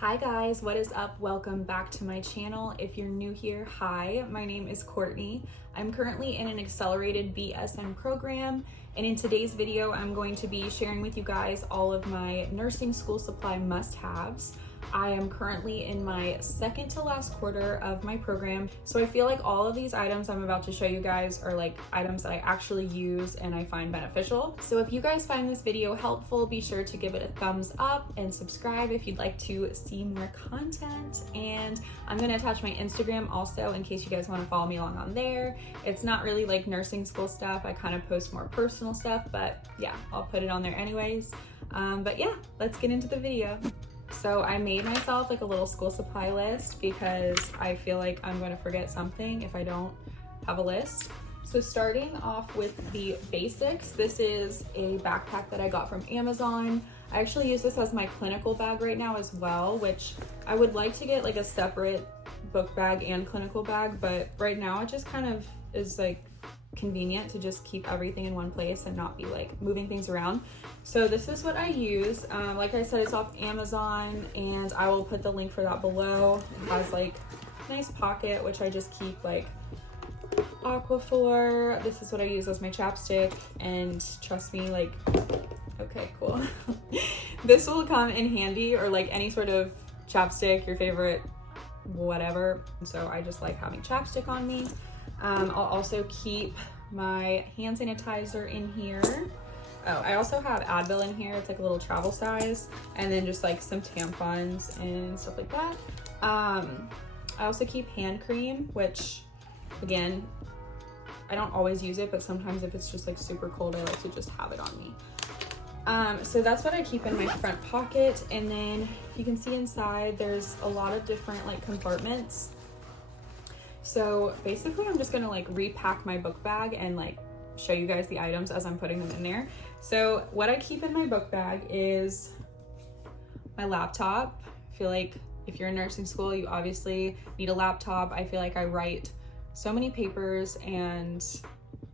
Hi guys, what is up? Welcome back to my channel. If you're new here, hi, my name is Courtney. I'm currently in an accelerated BSN program, and in today's video, I'm going to be sharing with you guys all of my nursing school supply must-haves. I am currently in my second to last quarter of my program, so I feel like all of these items I'm about to show you guys are like items that I actually use and I find beneficial. So if you guys find this video helpful, be sure to give it a thumbs up and subscribe if you'd like to see more content. And I'm gonna attach my Instagram also in case you guys want to follow me along on there. It's not really like nursing school stuff. I kind of post more personal stuff, but yeah, I'll put it on there anyways. But yeah, let's get into the video. So I made myself like a little school supply list because I feel like I'm going to forget something if I don't have a list. So starting off with the basics, this is a backpack that I got from Amazon. I actually use this as my clinical bag right now as well, which I would like to get like a separate book bag and clinical bag, but right now it just kind of is like convenient to just keep everything in one place and not be like moving things around. So this is what I use. Like I said, it's off Amazon, and I will put the link for that below. It has like a nice pocket, which I just keep like Aquaphor. This is what I use as my chapstick, and trust me, like, okay, cool. This will come in handy, or like any sort of chapstick, your favorite whatever. So I just like having chapstick on me. I'll also keep my hand sanitizer in here. Oh, I also have Advil in here. It's like a little travel size, and then just like some tampons and stuff like that. I also keep hand cream, which again, I don't always use it, but sometimes if it's just like super cold, I like to just have it on me. So that's what I keep in my front pocket. And then you can see inside there's a lot of different like compartments. So basically I'm just gonna like repack my book bag and like show you guys the items as I'm putting them in there. So what I keep in my book bag is my laptop. I feel like if you're in nursing school, you obviously need a laptop. I feel like I write so many papers and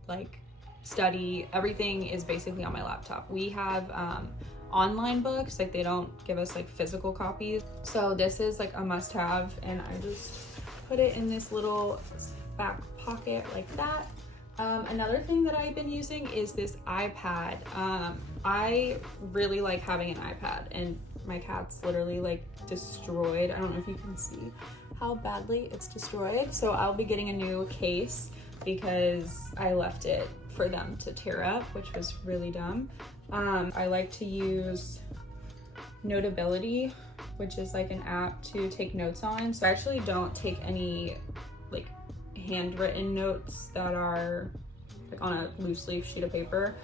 like study, everything is basically on my laptop. We have online books, like they don't give us like physical copies. So this is like a must-have, and I just put it in this little back pocket like that. Another thing that I've been using is this iPad. I really like having an iPad, and my cat's literally like destroyed. I don't know if you can see how badly it's destroyed. So I'll be getting a new case because I left it for them to tear up, which was really dumb. I like to use Notability, which is like an app to take notes on. So I actually don't take any like handwritten notes that are like on a loose leaf sheet of paper.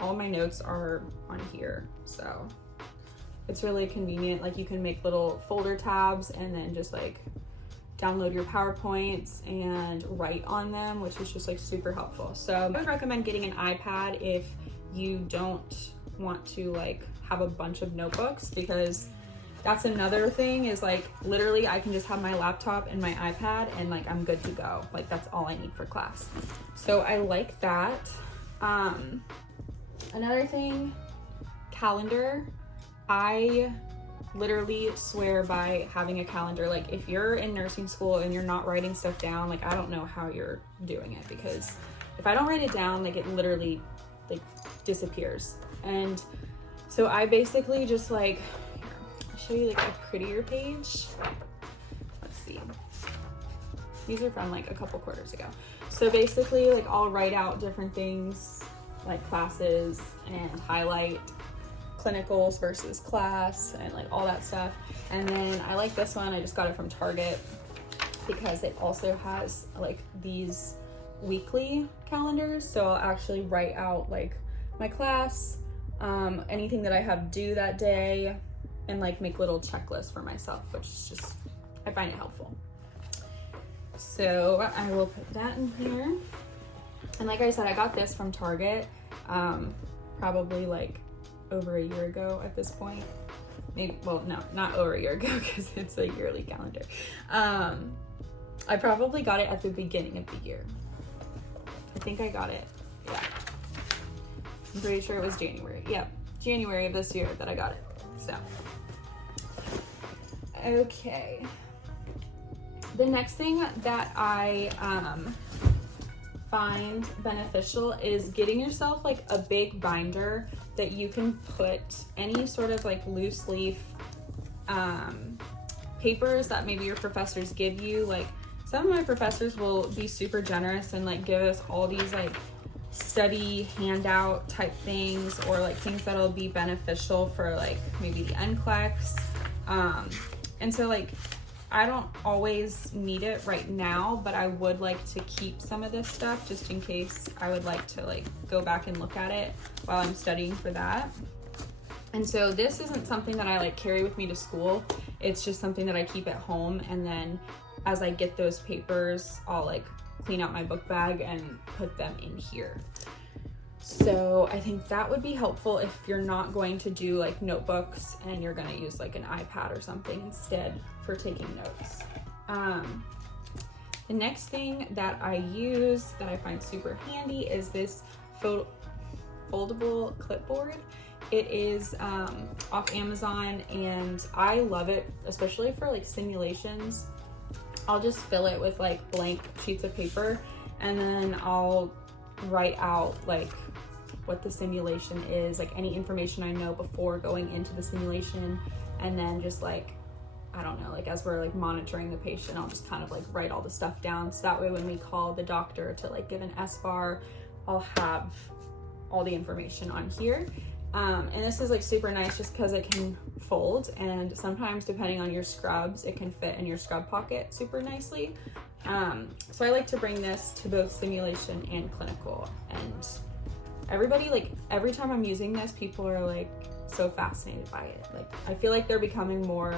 All my notes are on here, so it's really convenient. Like you can make little folder tabs and then just like download your PowerPoints and write on them, which is just like super helpful. So I would recommend getting an iPad if you don't want to like have a bunch of notebooks, because that's another thing is like literally I can just have my laptop and my iPad and like I'm good to go. Like that's all I need for class. So I like that. Another thing, calendar. I literally swear by having a calendar. Like if you're in nursing school and you're not writing stuff down, like I don't know how you're doing it, because if I don't write it down, like it literally like disappears. And so I basically just like, here, I'll show you like a prettier page. Let's see. These are from like a couple quarters ago. So basically like I'll write out different things like classes and highlight clinicals versus class and like all that stuff. And then I like this one. I just got it from Target because it also has like these weekly calendars. So I'll actually write out like my class, anything that I have due that day, and like make little checklists for myself, which is just, I find it helpful. So I will put that in here. And like I said, I got this from Target, probably like over a year ago at this point. Maybe, well, no, not over a year ago because it's a yearly calendar. I probably got it at the beginning of the year. I think I got it, yeah. I'm pretty sure it was January. Yep, January of this year that I got it. So Okay. The next thing that I find beneficial is getting yourself like a big binder that you can put any sort of like loose leaf papers that maybe your professors give you. Like some of my professors will be super generous and like give us all these like study handout type things, or like things that'll be beneficial for like maybe the NCLEX. And so like I don't always need it right now, but I would like to keep some of this stuff just in case I would like to like go back and look at it while I'm studying for that. And so this isn't something that I like carry with me to school. It's just something that I keep at home, and then as I get those papers, I'll like clean out my book bag and put them in here. So I think that would be helpful if you're not going to do like notebooks and you're gonna use like an iPad or something instead for taking notes. The next thing that I use that I find super handy is this foldable clipboard. It is off Amazon, and I love it, especially for like simulations. I'll just fill it with like blank sheets of paper, and then I'll write out like what the simulation is, like any information I know before going into the simulation, and then just like, I don't know, like as we're like monitoring the patient, I'll just kind of like write all the stuff down, so that way when we call the doctor to like give an SBAR, I'll have all the information on here. And this is like super nice just because it can fold, and sometimes depending on your scrubs, it can fit in your scrub pocket super nicely. So I like to bring this to both simulation and clinical, and everybody, like every time I'm using this, people are like so fascinated by it. Like I feel like they're becoming more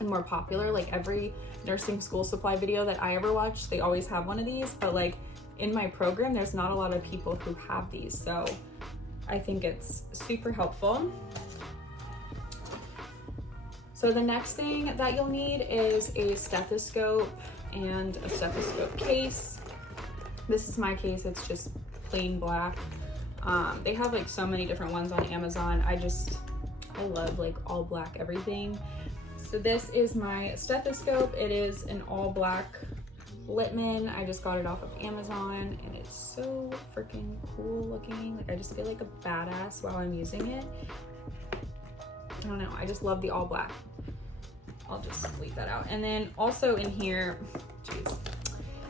and more popular. Like every nursing school supply video that I ever watch, they always have one of these, but like in my program, there's not a lot of people who have these. So I think it's super helpful. So the next thing that you'll need is a stethoscope and a stethoscope case. This is my case, it's just plain black. They have like so many different ones on Amazon. I love like all black everything. So this is my stethoscope. It is an all black Littman. I just got it off of Amazon, and it's so freaking cool looking. Like I just feel like a badass while I'm using it. I don't know, I just love the all black. I'll just leave that out. And then also in here, geez,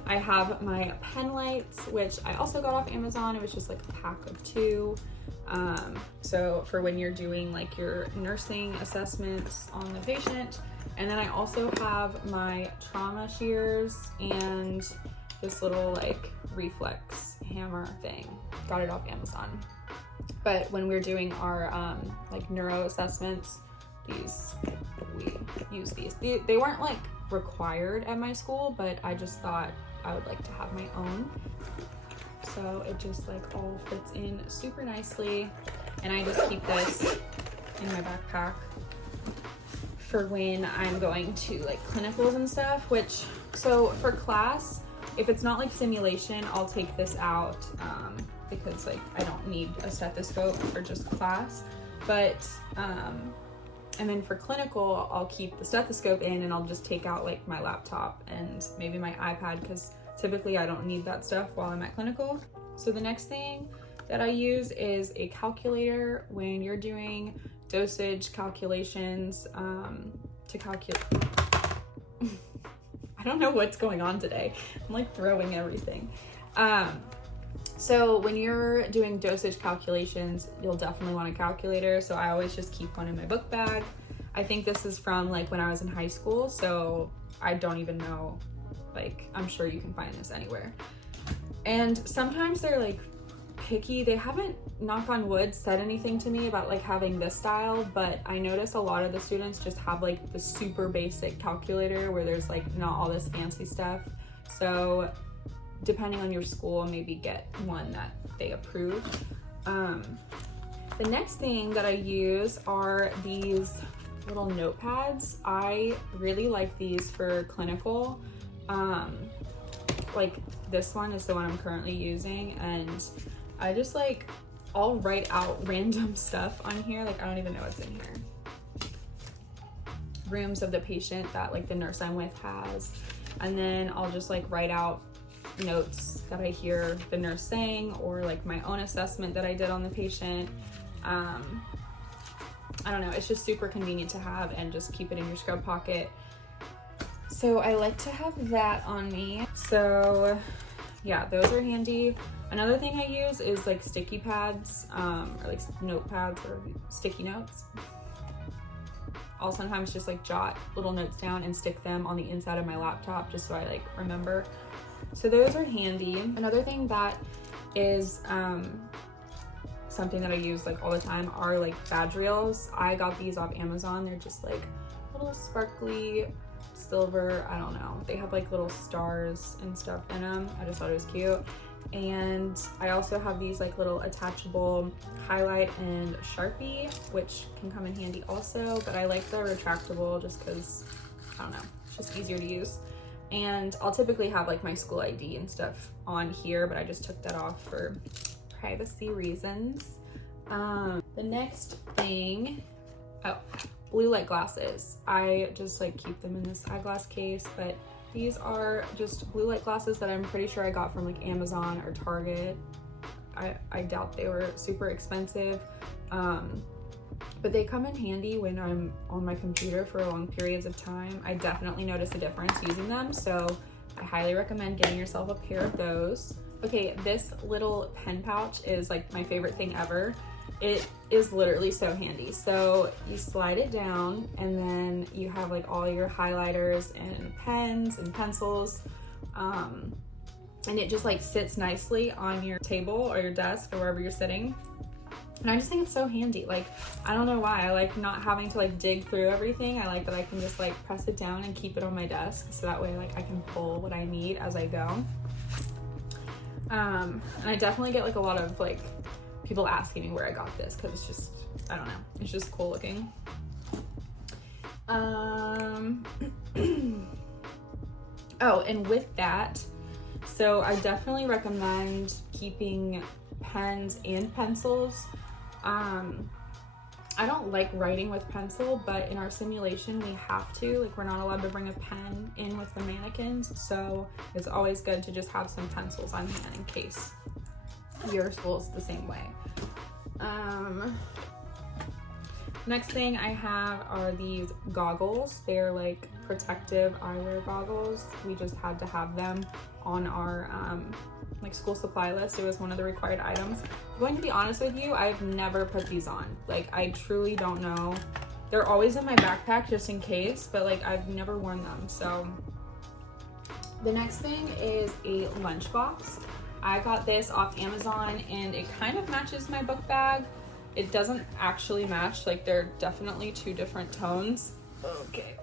I have my pen lights, which I also got off Amazon. It was just like a pack of 2. So for when you're doing like your nursing assessments on the patient. And then I also have my trauma shears and this little like reflex hammer thing. Got it off Amazon. But when we're doing our like neuro assessments, we use these. They weren't like required at my school, but I just thought I would like to have my own. So it just like all fits in super nicely. And I just keep this in my backpack for when I'm going to like clinicals and stuff, which, so for class, if it's not like simulation, I'll take this out because like I don't need a stethoscope for just class. But, and then for clinical, I'll keep the stethoscope in, and I'll just take out like my laptop and maybe my iPad, because typically I don't need that stuff while I'm at clinical. So the next thing that I use is a calculator when you're doing dosage calculations to calculate. I don't know what's going on today. I'm like throwing everything. So when you're doing dosage calculations, you'll definitely want a calculator. So I always just keep one in my book bag. I think this is from like when I was in high school, so I don't even know, like I'm sure you can find this anywhere. And sometimes they're like picky. They haven't, knock on wood, said anything to me about like having this style, but I notice a lot of the students just have like the super basic calculator where there's like not all this fancy stuff. So depending on your school, maybe get one that they approve. The next thing that I use are these little notepads. I really like these for clinical. Like this one is the one I'm currently using, and I just like, I'll write out random stuff on here. Like I don't even know what's in here. rooms of the patient that like the nurse I'm with has. And then I'll just like write out notes that I hear the nurse saying, or like my own assessment that I did on the patient. I don't know, it's just super convenient to have and just keep it in your scrub pocket. So I like to have that on me. So yeah, those are handy. Another thing I use is like sticky pads, or like notepads or sticky notes. I'll sometimes just like jot little notes down and stick them on the inside of my laptop just so I like remember. So those are handy. Another thing that is something that I use like all the time are like badge reels. I got these off Amazon. They're just like little sparkly silver, I don't know. They have like little stars and stuff in them. I just thought it was cute. And I also have these like little attachable highlight and Sharpie, which can come in handy also, but I like the retractable just because, I don't know, it's just easier to use. And I'll typically have like my school ID and stuff on here, but I just took that off for privacy reasons. The next thing, blue light glasses. I just like keep them in this eyeglass case, but these are just blue light glasses that I'm pretty sure I got from like Amazon or Target. I doubt they were super expensive, but they come in handy when I'm on my computer for long periods of time. I definitely notice a difference using them, so I highly recommend getting yourself a pair of those. Okay, this little pen pouch is like my favorite thing ever. It is literally so handy. So you slide it down and then you have like all your highlighters and pens and pencils. And it just like sits nicely on your table or your desk or wherever you're sitting. And I just think it's so handy. Like, I don't know why. I like not having to like dig through everything. I like that I can just like press it down and keep it on my desk. So that way like I can pull what I need as I go. And I definitely get like a lot of like people asking me where I got this because it's just, I don't know, it's just cool looking. Oh, and with that, so I definitely recommend keeping pens and pencils. I don't like writing with pencil, but in our simulation we have to, like we're not allowed to bring a pen in with the mannequins, so it's always good to just have some pencils on hand in case your school's the same way. Next thing I have are these goggles. They're like protective eyewear goggles. We just had to have them on our like school supply list. It was one of the required items. I'm going to be honest with you, I've never put these on. Like I truly don't know. They're always in my backpack just in case, but like I've never worn them. So the next thing is a lunchbox. I got this off Amazon and it kind of matches my book bag. It doesn't actually match, like they're definitely two different tones. Okay.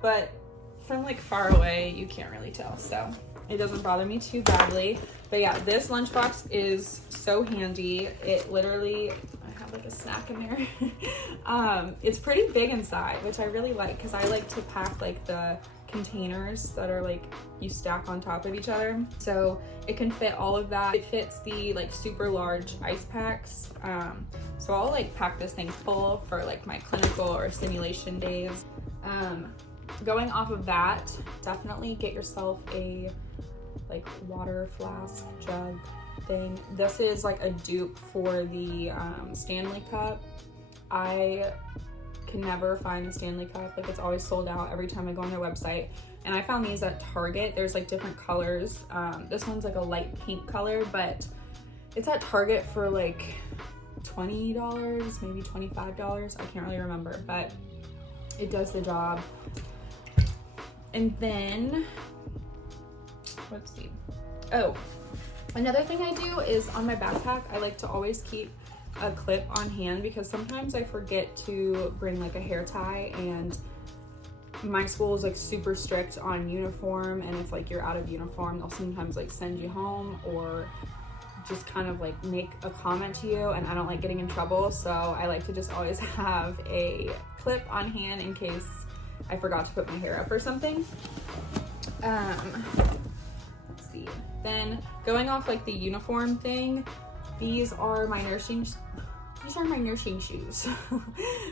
But from like far away, you can't really tell, so it doesn't bother me too badly. But yeah, this lunchbox is so handy. It literally, I have like a snack in there. It's pretty big inside, which I really like because I like to pack like the containers that are like you stack on top of each other, so it can fit all of that. It fits the like super large ice packs, so I'll like pack this thing full for like my clinical or simulation days. Going off of that, definitely get yourself a like water flask jug thing. This is like a dupe for the Stanley Cup. I can never find a Stanley Cup, like it's always sold out every time I go on their website. And I found these at Target. There's like different colors. This one's like a light pink color, but it's at Target for like $20, maybe $25. I can't really remember, but it does the job. And then, let's see. Oh, another thing I do is on my backpack, I like to always keep a clip on hand because sometimes I forget to bring like a hair tie, and my school is like super strict on uniform, and if like you're out of uniform, they'll sometimes like send you home or just kind of like make a comment to you, and I don't like getting in trouble, so I like to just always have a clip on hand in case I forgot to put my hair up or something. Let's see. Then going off like the uniform thing, these are my nursing these are my nursing shoes.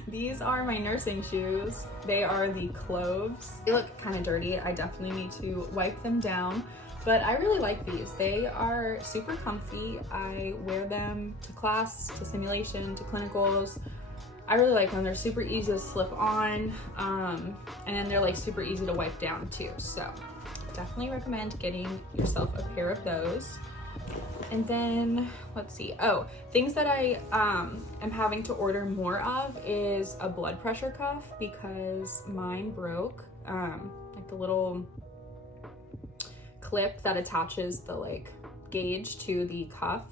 These are my nursing shoes. They are the Cloves. They look kind of dirty. I definitely need to wipe them down, but I really like these. They are super comfy. I wear them to class, to simulation, to clinicals. I really like them. They're super easy to slip on, and then they're like super easy to wipe down too. So definitely recommend getting yourself a pair of those. And then let's see, oh, things that I am having to order more of is a blood pressure cuff, because mine broke. Like the little clip that attaches the like gauge to the cuff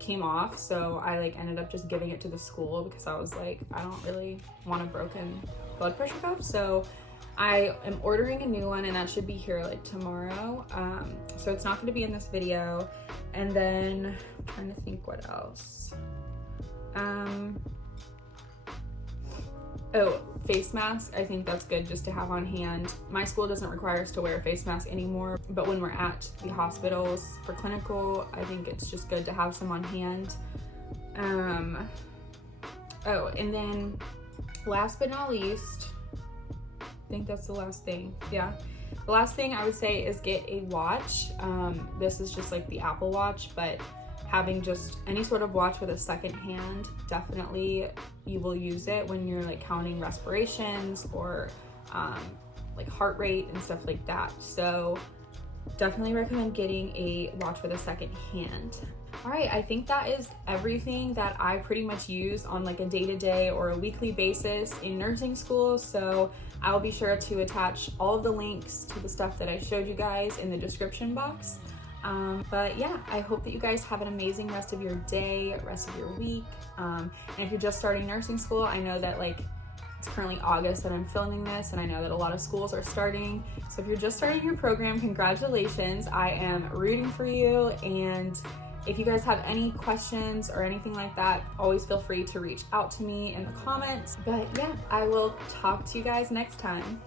came off, so I like ended up just giving it to the school because I was like, I don't really want a broken blood pressure cuff. So I am ordering a new one, and that should be here like tomorrow. So it's not going to be in this video. And then I'm trying to think what else. Oh, face mask. I think that's good just to have on hand. My school doesn't require us to wear a face mask anymore, but when we're at the hospitals for clinical, I think it's just good to have some on hand. Oh, and then last but not least, I think that's the last thing. Yeah. The last thing I would say is get a watch. This is just like the Apple Watch, but having just any sort of watch with a second hand, definitely you will use it when you're like counting respirations or like heart rate and stuff like that. So definitely recommend getting a watch with a second hand. All right, I think that is everything that I pretty much use on like a day-to-day or a weekly basis in nursing school. So I'll be sure to attach all of the links to the stuff that I showed you guys in the description box. But yeah, I hope that you guys have an amazing rest of your day, rest of your week. And if you're just starting nursing school, I know that like it's currently August that I'm filming this, and I know that a lot of schools are starting. So if you're just starting your program, congratulations. I am rooting for you. And if you guys have any questions or anything like that, always feel free to reach out to me in the comments. But yeah, I will talk to you guys next time.